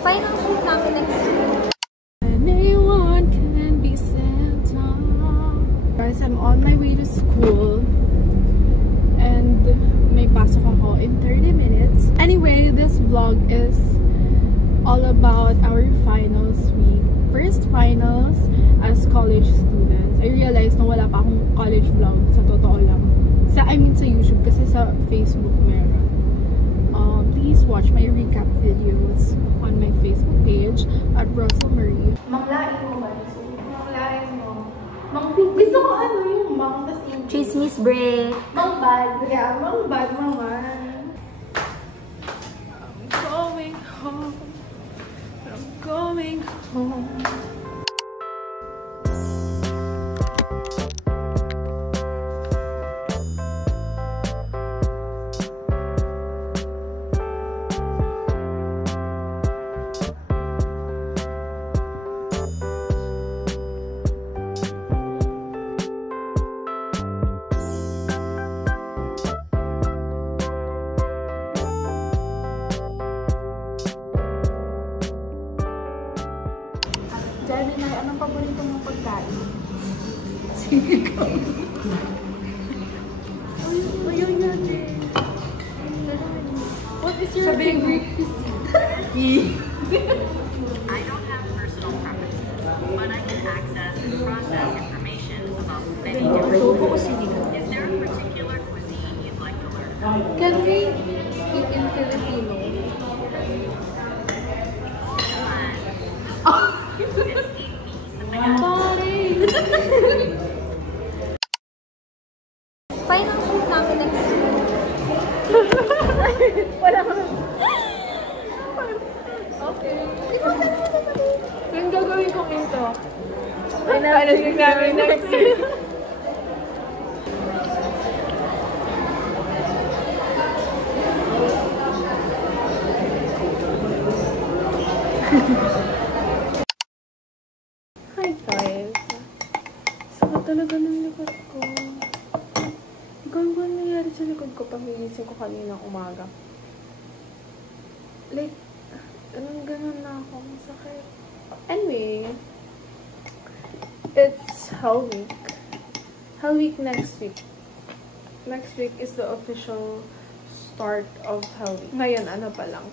Final shoot namin next week. Anyone can be Santa. Guys, I'm on my way to school. And may pasok ako in 30 minutes. Anyway, this vlog is all about our finals week. First finals as college students. I realized na wala pa akong college vlog, sa totoo lang. I mean sa YouTube, kasi sa Facebook meron. Please watch my recap videos on my Facebook page at Russell Marie. Manglain mo ba? Manglain mo. Gusto ko ano yung mang, tas yung Chismis break. mang bad. Yeah, mang bad naman. I'm going home. I'm going home. Jadenay, anong paborito mong pagkain? Sinigaw. Ayaw natin. What is your favorite? I don't have personal preferences, but I can access and process information about many different cuisines. Is there a particular cuisine you'd like to learn about? Can we speak in Filipino? Final shoot namin next week. Wala ka. Okay. Di ba saan mo sasabihin? Yung gagawin ko ito. Final shoot namin next week. Hi guys! Sakit talaga ng likod ko. Ikaw ba nangyari sa likod ko pag nagising ko kanina umaga? Like, ganun na ako. Masakit. Anyway, it's Hell Week. Hell Week next week. Next week is the official start of Hell Week. Ngayon, ano pa lang?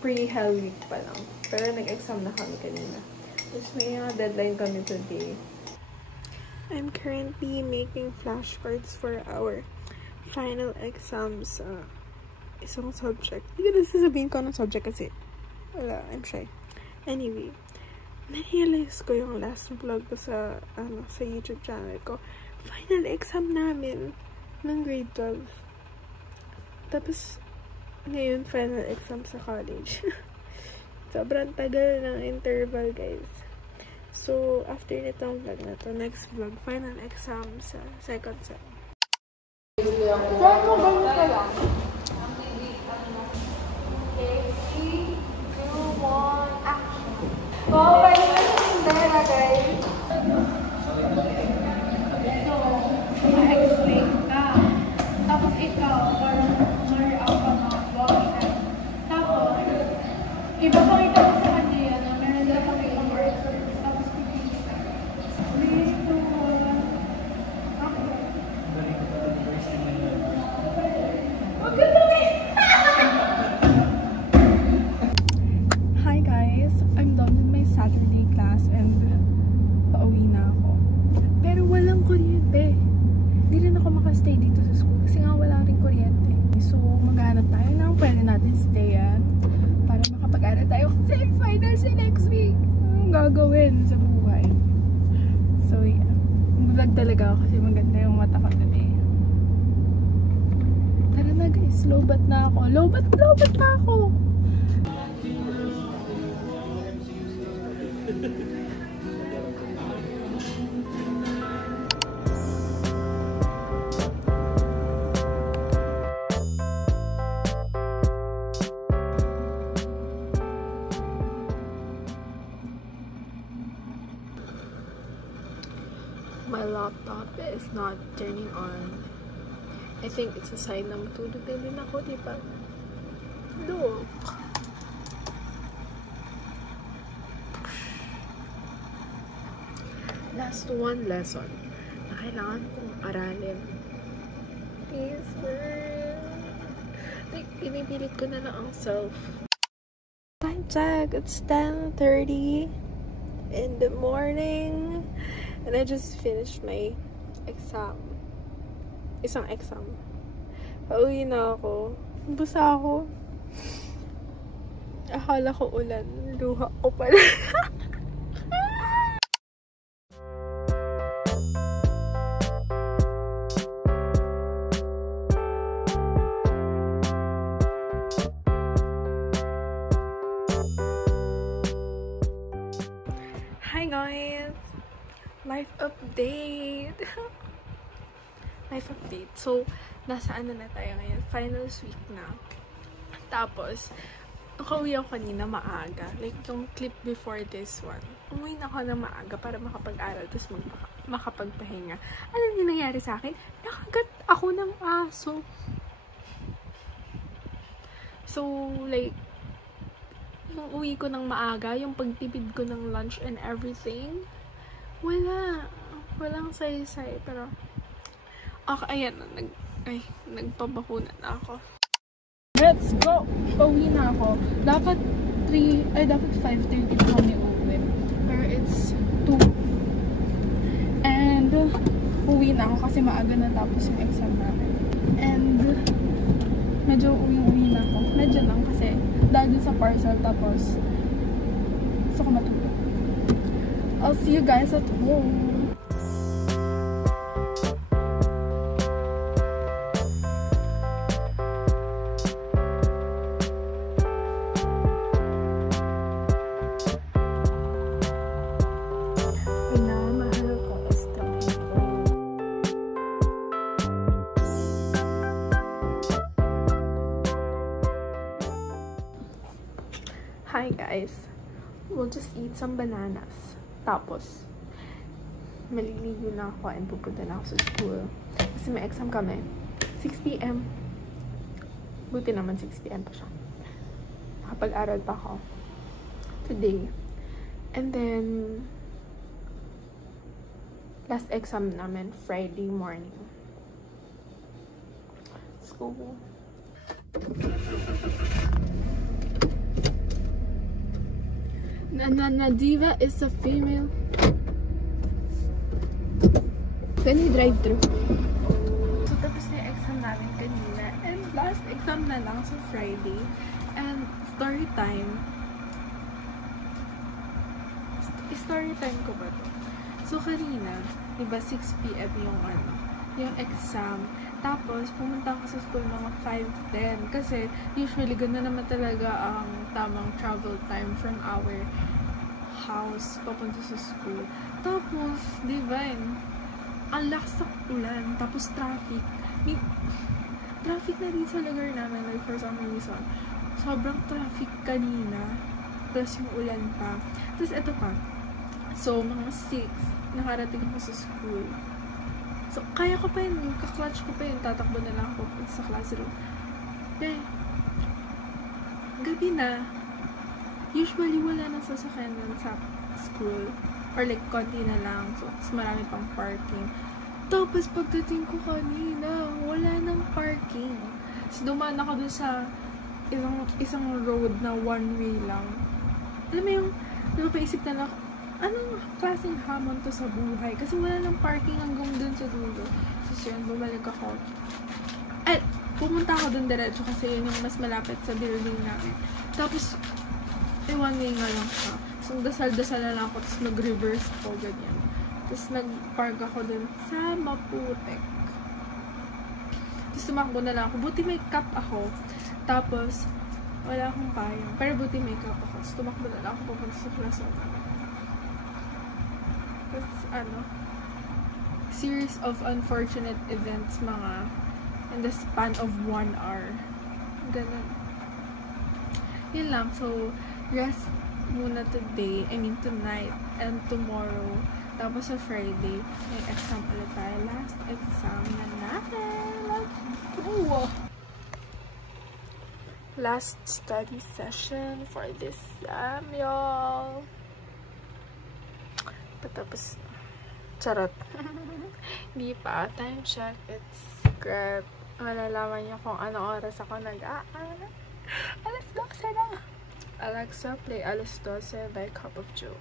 Pre-Hell Week pa lang. Pero nag-exam na kami kanina. Tapos may deadline kami today. I'm currently making flashcards for our final exams sa isang subject. Hindi ko na sasabihin ko anong subject kasi wala, I'm shy. Anyway, na-realize ko yung last vlog ko sa YouTube channel ko. Final exam namin ng grade 12. Tapos, ngayon, final exam sa college. Sobrang tagal ng interval, guys. So, after nitong vlog na to, next vlog, final exam sa second sem. Saan mo ba yung lang? Okay, 3, 2, 1, action! Okay, hindi na, guys. So, ma-explain ka. Tapos ikaw, or ako pa mag-walk ka. Tapos, ipapakita ko sa kanya yan na meron na kami ang answer. Tapos, pipili ka. 3, 2, 1, action! Hi guys! I'm done with my Saturday class and pauwi na ako. Pero walang kuryente. Hindi rin ako makastay dito sa school kasi nga wala rin kuryente. So maghanap tayo ng pwede natin stayan para makapag-aral tayo kasi finals na next week. Anong gagawin sa buhay? So yeah. Vlog talaga ako kasi maganda yung mata ko today. Tara na guys, lowbat na ako. Lowbat na ako! My laptop is not turning on. I think it's a sign na matulog na din ako, diba? Look. last one lesson na kailangan kong aralin is like, pinipilit ko na lang ang self. Time check, it's 10:30 in the morning and I just finished my exam. Isang exam. Pauwi na ako. Basa ako. Akala ko ulan. Luha ko pala. Hi guys! Life update! Life update. So, nasa ano na tayo ngayon? Finals week na. Tapos, nakauwi ako kanina maaga. Like, yung clip before this one. Umuwi na ako na maaga para makapag-aral. Tapos makapagpahinga. Ano yung nangyari sa akin? Nakagat ako ng aso. So, like, nung uwi ko ng maaga, yung pagtipid ko ng lunch and everything, walang say-say. Pero, okay, ayan, nagpabakuna na ako. Let's go! Pauwi na ako. Dapat 5:30 pa kami uwi. Pero it's 2. And, uwi na ako kasi maaga na tapos yung exam namin. And, medyo uwi na ako. Medyo lang kasi dahil sa parcel tapos gusto ko matulog. I'll see you guys at home. Hi guys, we'll just eat some bananas. Tapos, maliligo na ako and pupunta na ako sa school. Kasi may exam kami. 6 p.m. Buti naman 6 p.m. pa siya. Nakapag-aral pa ako today. And then, last exam namin, Friday morning. Let's go. Nadiva is a female. Can you drive through? So, tapos na yung exam namin kanina. And last exam na lang sa Friday. And story time. Story time ko ba to? So, kanina, diba 6 p.m. yung exam. Tapos, pumunta ako sa school mga 5:10. Kasi, usually, ganda naman talaga ang tamang travel time from our house papunta sa school. Tapos, divine, ang lakas ng ulan. Tapos, traffic. Traffic na rin sa lugar namin, like, for some reason. Sobrang traffic kanina. Plus, yung ulan pa. Tapos, eto pa. So, mga 6, nakarating ako sa school. So, kaya ko pa yun, kaklutch ko pa yun, tatakbo na lang ako sa classroom. Then, gabi na, usually wala nang sasakyan sa school. Or like, konti na lang. So, marami pang parking. Tapos, pagdating ko kanina, wala nang parking. So, dumaan ako dun sa isang road na one way lang. Alam mo yung, napapaisip na lang, anong klaseng hamon to sa buhay? Kasi wala nang parking hanggang dun sa dulo. So, yun, bumalik ako. At, pumunta ako dun diretso kasi yun yung mas malapit sa building namin. Tapos, one way nga lang siya. So, dasal-dasal na lang ako. Tapos, nag-reverse ako, ganyan. Tapos, nag-park ako dun sa Maputek. Tapos, tumakbo na lang ako. Buti may cup ako. Tapos, wala akong payong. Pero buti may cup ako. Tapos, tumakbo na lang ako papunta sa classroom namin. Series of unfortunate events mga in the span of 1 hour. Ganun. Yun lang. So, rest muna today. I mean, tonight and tomorrow. Tapos sa Friday, may exam ulit tayo. Last exam na natin. Let's go! Last study session for this y'all. Tapos Charot. Di pa. Time check. It's Grab. Malalaman niyo kung anong oras ako nag-aaral. Alas 12 na. Alexa, play Alas 12 by Cup of Joe.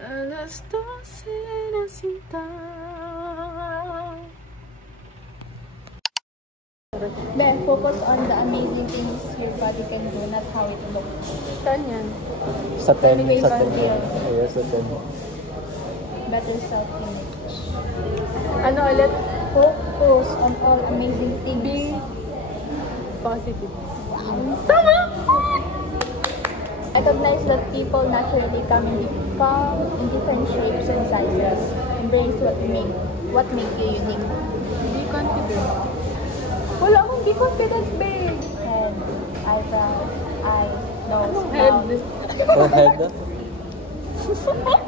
Alas 12 na sinta. Be, focus on the amazing things your body can do, not how it looks. Saan yan? Sa 10. Anyway, Sa 10. Vanville. Yes, sa 10. Better self-image. Ano ulit? Focus on all amazing things. Be positive. Tama! Recognize that people naturally come in different shapes and sizes. Embrace what make you unique. Be confident. Wala akong be confident, babe. Head, eyebrows, eyes, nose, Head. mouth. Oh, head.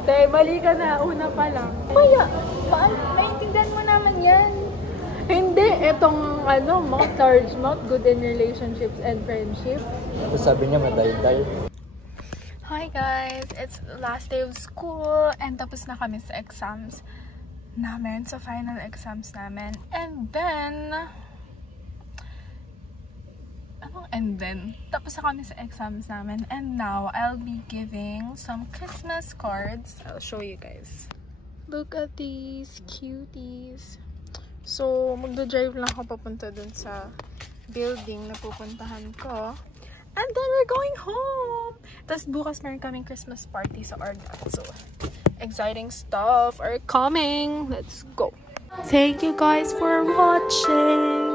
Te, mali ka na. Una pa lang. Kaya, maintindihan mo naman yan. Hindi. Etong, mouth, large mouth, good in relationships and friendships. Tapos sabi niya, madaldal. Hi guys! It's the last day of school and tapos na kami sa exams namin, sa final exams namin. And then, tapos na kami sa exams namin. And now, I'll be giving some Christmas cards. I'll show you guys. Look at these cuties. So, magdadrive lang ako papunta dun sa building na pupuntahan ko. And then we're going home! Tapos bukas meron kaming Christmas party sa Orgat. So, exciting stuff are coming! Let's go! Thank you guys for watching!